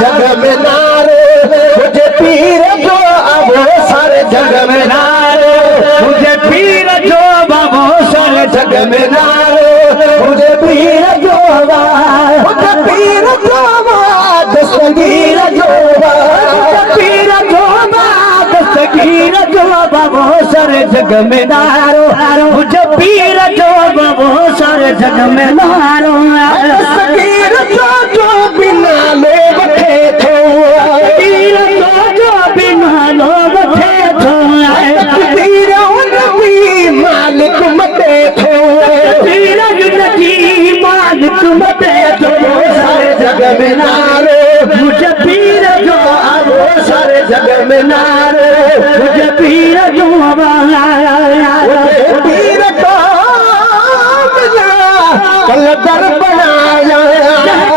जग में नारो, मुझे पीर जो अब सारे जग में नारो, मुझे पीर जो बाबो सारे जग में नारो, मुझे पीर जो मुझे पीर जो दस्तगीर जो पीर जो दस्तगीर जो बाबो सारे जग में नारो, मुझे पीर जो बाबो सारे जग में नारो, दस्तगीर जो बिना लोग थे तो पीर जो बिना लोग थे तो तकदीर उनकी मालिक मते थो, तकदीर उनकी मालिक मते थो सारे जग में नारो, मुझे पीर जो अब सारे जग में नारो, मुझे पीर जो पीर को कलदर बनाया,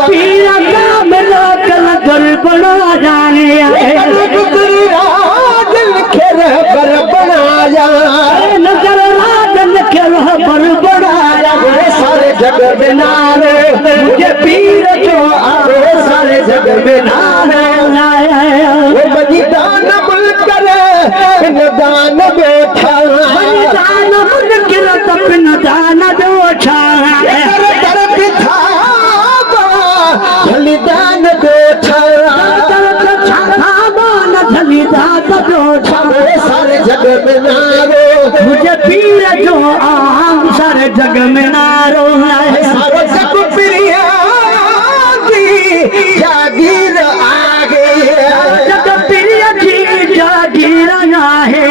पीर का मिला कलदर बनाया, दिल के रहबर बनाया, नजर दिल के रहबर बनाया, सारे जग में नारे, मुझे पीर जो आवे सारे जग में नारे, वो बलिदान मुनकर दान बैठा, बलिदान मुनकर अपना दान बैठा, बलिदान बैठा, सारे जग में नारो, मुझे पीर जो आम सारे जग में नारो, सारे जग प्रिया की जागीर आ गई, जग प्रिय जी जागीर आहे,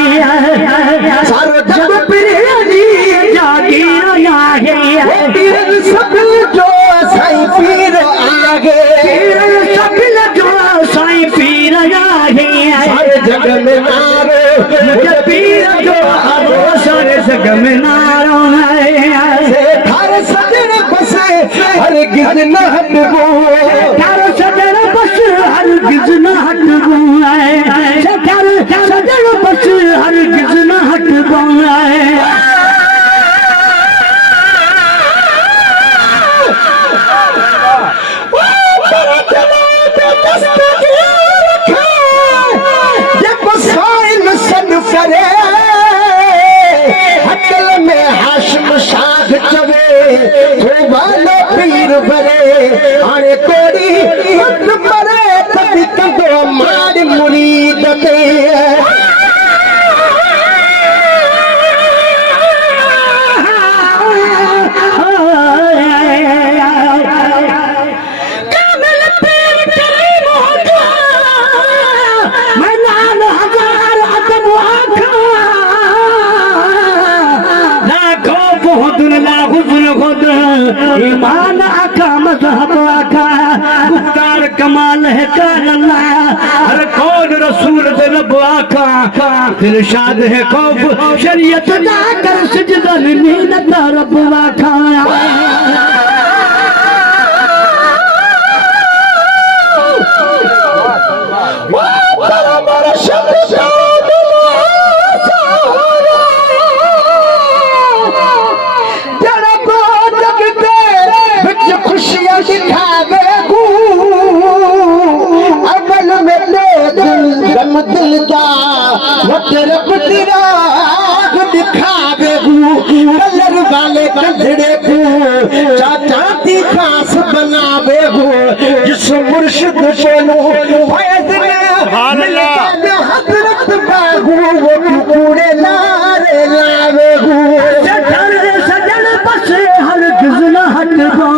सारे जग प्रिय जी जागीर आहे, सब जो साईं पीर आ गए, सब जो साईं पीर आहे, सारे जग में नारो, मुझे पीर जो आरो सारे जग में नारो, थारे सजन बस हरगिज न हटबो, थारे सजन बस हरगिज न हटबो, थारे सजन बस हरगिज न हटबो, करे हकल में हाशम शाद चवे, हो वालो पीर भरे, अरे कोड़ी मत मरे कभी कदो मार मुरीद पे, ईमान आका मजहब आका, गुफ्तार कमाल है अल्लाह, हर कौन रसूल दे रब आका, इरशाद है खौफ शरीयत ना कर सजदा नींद रब आका, खुशियां दिखावे अमल में गम दिल जा तरफ तेरा दिखावे, कलर वाले कंधड़े को चाचा की खास बनावे, जिस मुर्शिद बोलो हजरत बागू वो पूरे लारे लावे, सजन बस हर गिज़ न हटबो,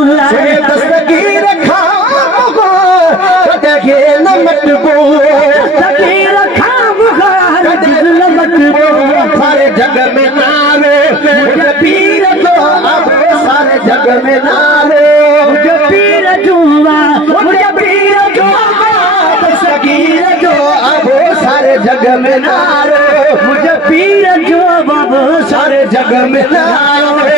दस्तगीर खाम कदे न मटबो, दस्तगीर खाम हर गिज़ न मटबो, सारे जग में नारो, मुझे पीर जो अब सारे जग में नारो, मुझे पीर जो मुझे पीर जो दस्तगीर जो अब सारे जग में नारो, मुझे पीर जो अब सारे जग में नारो।